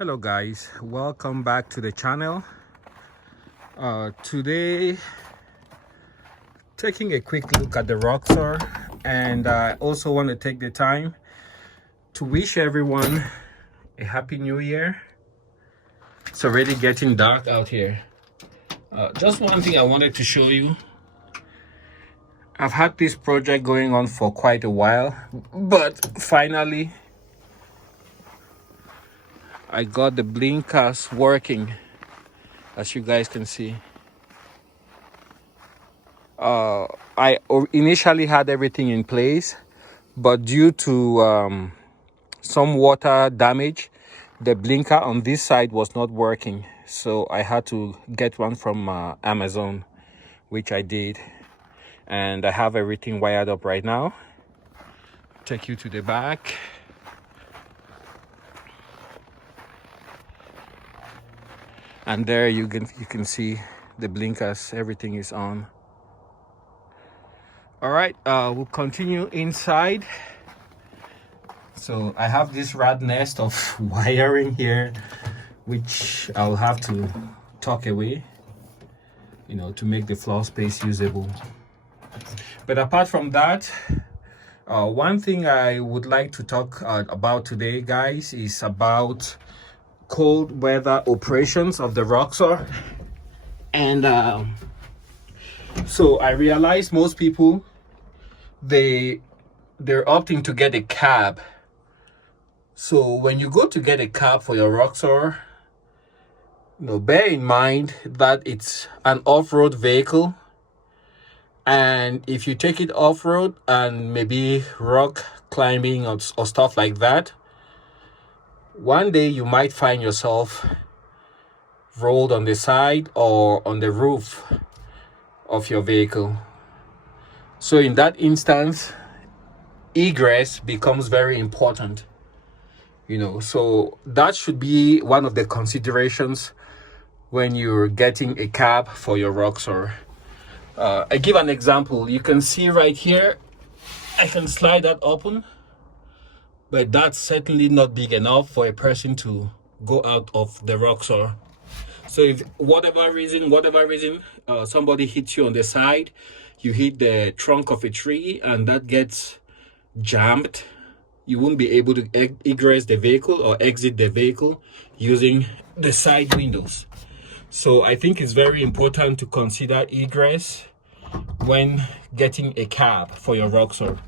Hello guys, welcome back to the channel. Today taking a quick look at the Roxor, and I also want to take the time to wish everyone a happy new year. It's already getting dark out here. Just one thing I wanted to show you. I've had this project going on for quite a while, but finally I got the blinkers working, as you guys can see. I initially had everything in place, but due to some water damage, the blinker on this side was not working. So I had to get one from Amazon, which I did. And I have everything wired up right now. Take you to the back. And there you can see the blinkers, everything is on. All right, we'll continue inside. So I have this rat nest of wiring here, which I'll have to tuck away, to make the floor space usable. But apart from that, one thing I would like to talk about today, guys, is about cold weather operations of the Roxor. And so I realize most people, they're opting to get a cab. So when you go to get a cab for your Roxor, bear in mind that it's an off-road vehicle, and if you take it off-road and maybe rock climbing or stuff like that, one day you might find yourself rolled on the side or on the roof of your vehicle. So in that instance, egress becomes very important. So that should be one of the considerations when you're getting a cab for your Roxor. I give an example. You can see right here, I can slide that open, but that's certainly not big enough for a person to go out of the Roxor. So if whatever reason somebody hits you on the side, you hit the trunk of a tree and that gets jammed, you won't be able to egress the vehicle or exit the vehicle using the side windows. So I think it's very important to consider egress when getting a cab for your Roxor.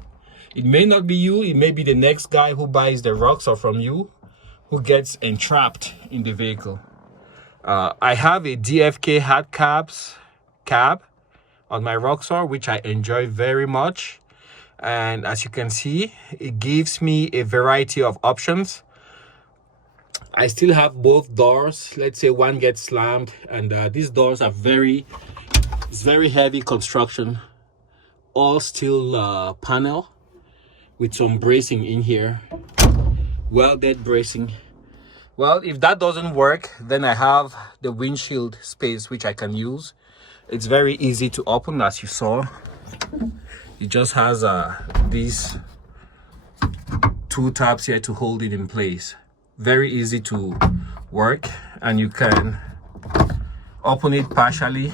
It may not be you, it may be the next guy who buys the Roxor from you who gets entrapped in the vehicle. I have a DFK hard cab on my Roxor, which I enjoy very much. And as you can see, it gives me a variety of options. I still have both doors. Let's say one gets slammed, and these doors are it's very heavy construction, all steel panel with some bracing in here, welded bracing. Well, if that doesn't work, then I have the windshield space which I can use. It's very easy to open, as you saw. It just has these two tabs here to hold it in place. Very easy to work, and you can open it partially,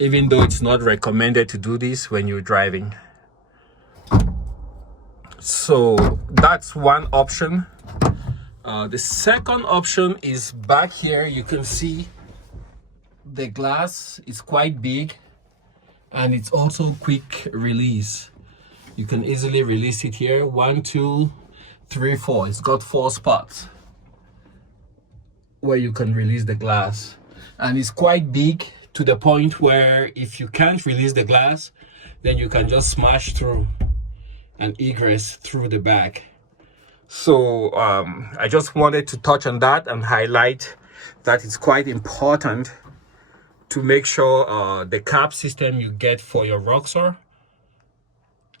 even though it's not recommended to do this when you're driving. So that's one option. The second option is back here. You can see the glass is quite big, and it's also quick release. You can easily release it here. 1, 2, 3, 4. It's got 4 spots where you can release the glass, and it's quite big to the point where if you can't release the glass, then you can just smash through and egress through the back. So I just wanted to touch on that and highlight that it's quite important to make sure the cab system you get for your Roxor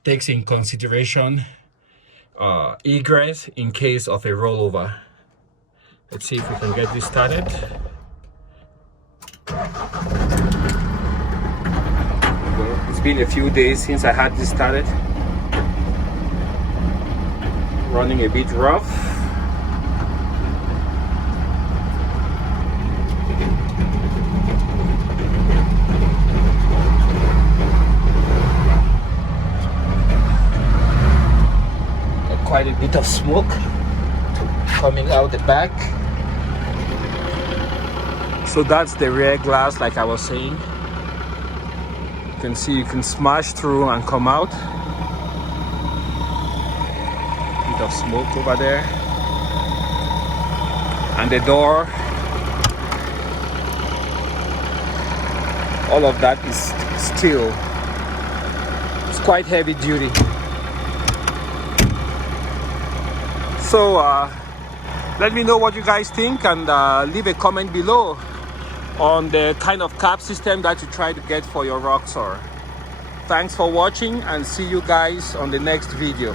takes in consideration egress in case of a rollover. Let's see if we can get this started. Well, it's been a few days since I had this started. Running a bit rough. quite a bit of smoke coming out the back. So that's the rear glass, like I was saying. You can see you can smash through and come out. Bit of smoke over there. And the door, all of that is steel. It's quite heavy duty. So let me know what you guys think, and leave a comment below on the kind of cab system that you try to get for your Roxor. Thanks for watching, and see you guys on the next video.